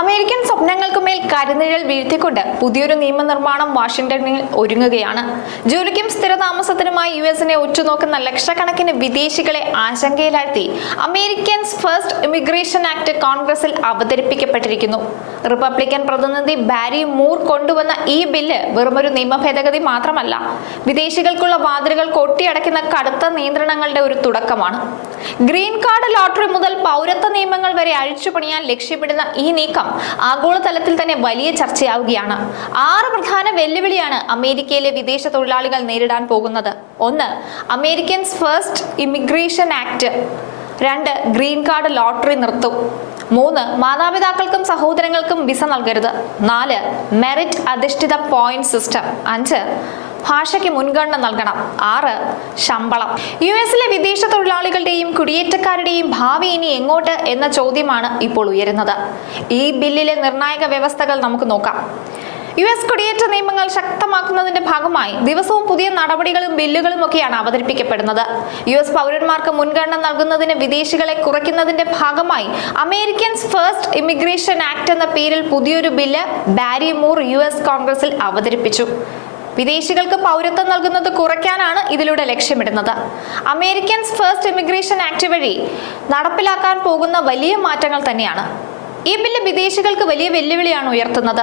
American സ്വപ്നങ്ങൾക്കുമേൽ കരിനിഴൽ വീഴ്ത്തിക്കൊണ്ട് പുതിയൊരു നിയമനിർമ്മാണം വാഷിംഗ്ടണിൽ ഒരുങ്ങുകയാണ്. ജോലിക്കും സ്ഥിരതാമസത്തിനുമായി യുഎസിനെ ഉറ്റുനോക്കുന്ന ലക്ഷക്കണക്കിന് വിദേശികളെ ആശങ്കയിലാഴ്ത്തി അമേരിക്കൻസ് ഫസ്റ്റ് ഇമിഗ്രേഷൻ ആക്ട് കോൺഗ്രസിൽ അവതരിപ്പിക്കപ്പെട്ടിരിക്കുന്നു. റിപ്പബ്ലിക്കൻ പ്രതിനിധി ബാരി മൂർ കൊണ്ടുവന്ന ഈ ബില്ല് വെറുമൊരു നിയമ ഭേദഗതി മാത്രമല്ല, വിദേശികൾക്കുള്ള വാതിലുകൾ കൊട്ടിയടയ്ക്കുന്ന കടുത്ത നിയന്ത്രണങ്ങളുടെ ഒരു തുടക്കമാണ്. ഗ്രീൻ കാർഡ് ലോട്ടറി മുതൽ പൗരത്വ നിയമങ്ങൾ വരെ അഴിച്ചുപണിയാൻ ലക്ഷ്യമിടുന്ന ഈ നീക്കം ആഗോളതലത്തിൽ തന്നെ വലിയ ചർച്ചയാവുകയാണ്. 6 പ്രധാന വെല്ലുവിളിയാണ് അമേരിക്കയിലെ വിദേശ തൊഴിലാളികൾ നേരിടാൻ പോകുന്നത്. 1. Americans first immigration act. 2. Green card lottery നിർത്തും. 3. മാതാപിതാക്കൾക്കും സഹോദരങ്ങൾക്കും വിസ നൽകരുത്. 4. മെറിറ്റ് അധിഷ്ഠിത പോയിന്റ് സിസ്റ്റം. 5. ഭാഷയ്ക്ക് മുൻഗണന നൽകണം. 6. ശമ്പളം. യുഎസിലെ വിദേശ തൊഴിലാളികളുടെയും കുടിയേറ്റക്കാരുടെയും ഭാവി ഇനി എങ്ങോട്ട് എന്ന ചോദ്യമാണ് ഇപ്പോൾ ഉയരുന്നത്. ഈ ബില്ലിലെ നിർണായക വ്യവസ്ഥകൾ നമുക്ക് നോക്കാം. യുഎസ് കുടിയേറ്റ നിയമങ്ങൾ ശക്തമാക്കുന്നതിന്റെ ഭാഗമായി ദിവസവും പുതിയ നടപടികളും ബില്ലുകളും ഒക്കെയാണ് അവതരിപ്പിക്കപ്പെടുന്നത്. യുഎസ് പൗരന്മാർക്ക് മുൻഗണന നൽകുന്നതിന് വിദേശികളെ കുറയ്ക്കുന്നതിന്റെ ഭാഗമായി അമേരിക്കൻസ് ഫസ്റ്റ് ഇമിഗ്രേഷൻ ആക്ട് എന്ന പേരിൽ പുതിയൊരു ബില്ല് ബാരി മൂർ യുഎസ് കോൺഗ്രസിൽ അവതരിപ്പിച്ചു. വിദേശികൾക്ക് പൗരത്വം നൽകുന്നത് കുറയ്ക്കാനാണ് ഇതിലൂടെ ലക്ഷ്യമിടുന്നത്. അമേരിക്കൻസ് ഫസ്റ്റ് ഇമിഗ്രേഷൻ ആക്ട് വഴി നടപ്പിലാക്കാൻ പോകുന്ന വലിയ മാറ്റങ്ങൾ തന്നെയാണ്. ഈ ബില്ല് വിദേശികൾക്ക് വലിയ വെല്ലുവിളിയാണ് ഉയർത്തുന്നത്.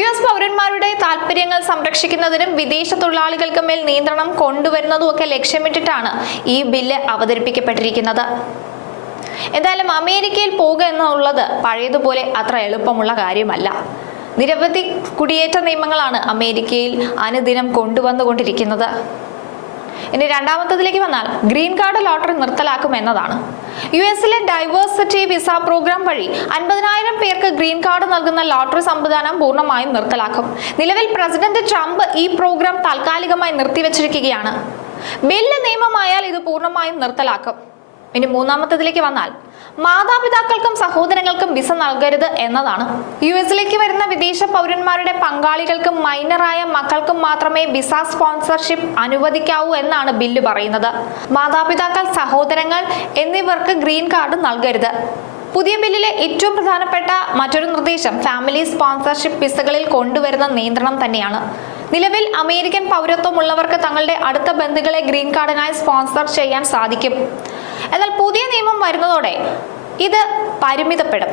യുഎസ് പൗരന്മാരുടെ താല്പര്യങ്ങൾ സംരക്ഷിക്കുന്നതിനും വിദേശ തൊഴിലാളികൾക്ക് മേൽ നിയന്ത്രണം കൊണ്ടുവരുന്നതും ഒക്കെ ലക്ഷ്യമിട്ടിട്ടാണ് ഈ ബില്ല് അവതരിപ്പിക്കപ്പെട്ടിരിക്കുന്നത്. എന്തായാലും അമേരിക്കയിൽ പോകുക എന്നുള്ളത് പഴയതുപോലെ അത്ര എളുപ്പമുള്ള കാര്യമല്ല. നിരവധി കുടിയേറ്റ നിയമങ്ങളാണ് അമേരിക്കയിൽ അനുദിനം കൊണ്ടുവന്നുകൊണ്ടിരിക്കുന്നത്. ഇനി രണ്ടാമത്തതിലേക്ക് വന്നാൽ ഗ്രീൻ കാർഡ് ലോട്ടറി നിർത്തലാക്കും എന്നതാണ്. യുഎസിലെ ഡൈവേഴ്സിറ്റി വിസ പ്രോഗ്രാം വഴി 50,000 പേർക്ക് ഗ്രീൻ കാർഡ് നൽകുന്ന ലോട്ടറി സംവിധാനം പൂർണ്ണമായും നിർത്തലാക്കും. നിലവിൽ പ്രസിഡന്റ് ട്രംപ് ഈ പ്രോഗ്രാം താൽക്കാലികമായി നിർത്തിവച്ചിരിക്കുകയാണ്. ബില്ല് നിയമമായാൽ ഇത് പൂർണ്ണമായും നിർത്തലാക്കും. ഇനി മൂന്നാമത്തതിലേക്ക് വന്നാൽ മാതാപിതാക്കൾക്കും സഹോദരങ്ങൾക്കും വിസ നൽകരുത് എന്നതാണ്. യുഎസിലേക്ക് വരുന്ന വിദേശ പൗരന്മാരുടെ പങ്കാളികൾക്കും മൈനറായ മക്കൾക്കും മാത്രമേ വിസ സ്പോൺസർഷിപ്പ് അനുവദിക്കാവൂ എന്നാണ് ബില്ല് പറയുന്നത്. മാതാപിതാക്കൾ, സഹോദരങ്ങൾ എന്നിവർക്ക് ഗ്രീൻ കാർഡ് നൽകരുത്. പുതിയ ബില്ലിലെ ഏറ്റവും പ്രധാനപ്പെട്ട മറ്റൊരു നിർദ്ദേശം ഫാമിലി സ്പോൺസർഷിപ്പ് വിസകളിൽ കൊണ്ടുവരുന്ന നിയന്ത്രണം തന്നെയാണ്. നിലവിൽ അമേരിക്കൻ പൗരത്വമുള്ളവർക്ക് തങ്ങളുടെ അടുത്ത ബന്ധുക്കളെ ഗ്രീൻ കാർഡിനായി സ്പോൺസർ ചെയ്യാൻ സാധിക്കും. എന്നാൽ പുതിയ നിയമം വരുന്നതോടെ ഇത് പരിമിതപ്പെടും.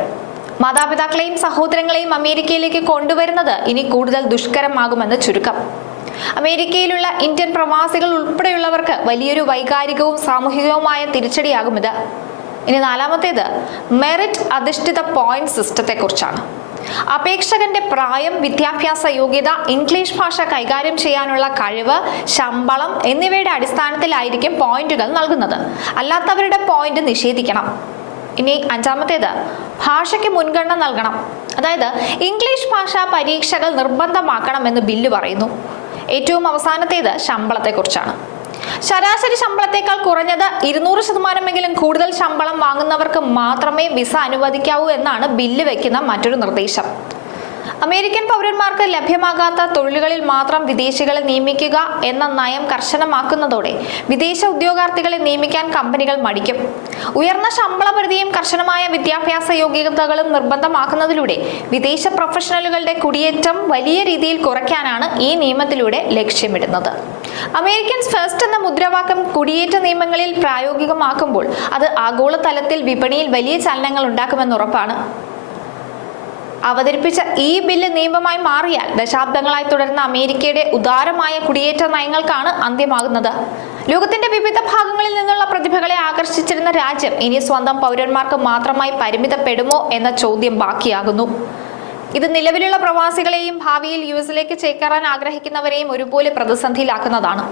മാതാപിതാക്കളെയും സഹോദരങ്ങളെയും അമേരിക്കയിലേക്ക് കൊണ്ടുവരുന്നത് ഇനി കൂടുതൽ ദുഷ്കരമാകുമെന്ന് ചുരുക്കം. അമേരിക്കയിലുള്ള ഇന്ത്യൻ പ്രവാസികൾ ഉൾപ്പെടെയുള്ളവർക്ക് വലിയൊരു വൈകാരികവും സാമൂഹികവുമായ തിരിച്ചടിയാകും ഇത്. ഇനി നാലാമത്തേത് മെറിറ്റ് അധിഷ്ഠിത പോയിന്റ് സിസ്റ്റത്തെ കുറിച്ചാണ്. അപേക്ഷകന്റെ പ്രായം, വിദ്യാഭ്യാസ യോഗ്യത, ഇംഗ്ലീഷ് ഭാഷ കൈകാര്യം ചെയ്യാനുള്ള കഴിവ്, ശമ്പളം എന്നിവയുടെ അടിസ്ഥാനത്തിലായിരിക്കും പോയിന്റുകൾ നൽകുന്നത്. അല്ലാത്തവരുടെ പോയിന്റ് നിഷേധിക്കണം. ഇനി അഞ്ചാമത്തേത് ഭാഷയ്ക്ക് മുൻഗണന നൽകണം. അതായത് ഇംഗ്ലീഷ് ഭാഷാ പരീക്ഷകൾ നിർബന്ധമാക്കണമെന്ന് ബില്ല് പറയുന്നു. ഏറ്റവും അവസാനത്തേത് ശമ്പളത്തെക്കുറിച്ചാണ്. ശരാശരി ശമ്പളത്തേക്കാൾ കുറഞ്ഞത് 200% കൂടുതൽ ശമ്പളം വാങ്ങുന്നവർക്ക് മാത്രമേ വിസ അനുവദിക്കാവൂ എന്നാണ് ബില്ല് വെക്കുന്ന മറ്റൊരു നിർദ്ദേശം. അമേരിക്കൻ പൗരന്മാർക്ക് ലഭ്യമാകാത്ത തൊഴിലുകളിൽ മാത്രം വിദേശികളെ നിയമിക്കുക എന്ന നയം കർശനമാക്കുന്നതോടെ വിദേശ ഉദ്യോഗാർത്ഥികളെ നിയമിക്കാൻ കമ്പനികൾ മടിക്കും. ഉയർന്ന ശമ്പള പരിധിയും കർശനമായ വിദ്യാഭ്യാസ യോഗ്യതകളും നിർബന്ധമാക്കുന്നതിലൂടെ വിദേശ പ്രൊഫഷണലുകളുടെ കുടിയേറ്റം വലിയ രീതിയിൽ കുറയ്ക്കാനാണ് ഈ നിയമത്തിലൂടെ ലക്ഷ്യമിടുന്നത്. അമേരിക്കൻസ് ഫസ്റ്റ് എന്ന മുദ്രാവാക്യം കുടിയേറ്റ നിയമങ്ങളിൽ പ്രായോഗികമാക്കുമ്പോൾ അത് ആഗോളതലത്തിൽ വിപണിയിൽ വലിയ ചലനങ്ങൾ ഉണ്ടാക്കുമെന്ന് ഉറപ്പാണ്. അവതരിപ്പിച്ച ഈ ബില്ല് നിയമമായി മാറിയാൽ ദശാബ്ദങ്ങളായി തുടരുന്ന അമേരിക്കയുടെ ഉദാരമായ കുടിയേറ്റ നയങ്ങൾക്കാണ് അന്ത്യമാകുന്നത്. ലോകത്തിന്റെ വിവിധ ഭാഗങ്ങളിൽ നിന്നുള്ള പ്രതിഭകളെ ആകർഷിച്ചിരുന്ന രാജ്യം ഇനി സ്വന്തം പൗരന്മാർക്ക് മാത്രമായി പരിമിതപ്പെടുമോ എന്ന ചോദ്യം ബാക്കിയാകുന്നു. ഇത് നിലവിലുള്ള പ്രവാസികളെയും ഭാവിയിൽ യുഎസിലേക്ക് ചേക്കേറാൻ ആഗ്രഹിക്കുന്നവരെയും ഒരുപോലെ പ്രതിസന്ധിയിലാക്കുന്നതാണ്.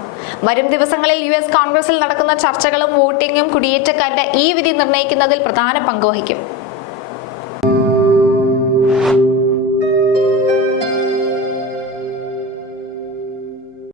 വരും ദിവസങ്ങളിൽ യുഎസ് കോൺഗ്രസിൽ നടക്കുന്ന ചർച്ചകളും വോട്ടിംഗും കുടിയേറ്റക്കാരുടെ ഈ വിധി നിർണ്ണയിക്കുന്നതിൽ പ്രധാന പങ്ക് വഹിക്കും.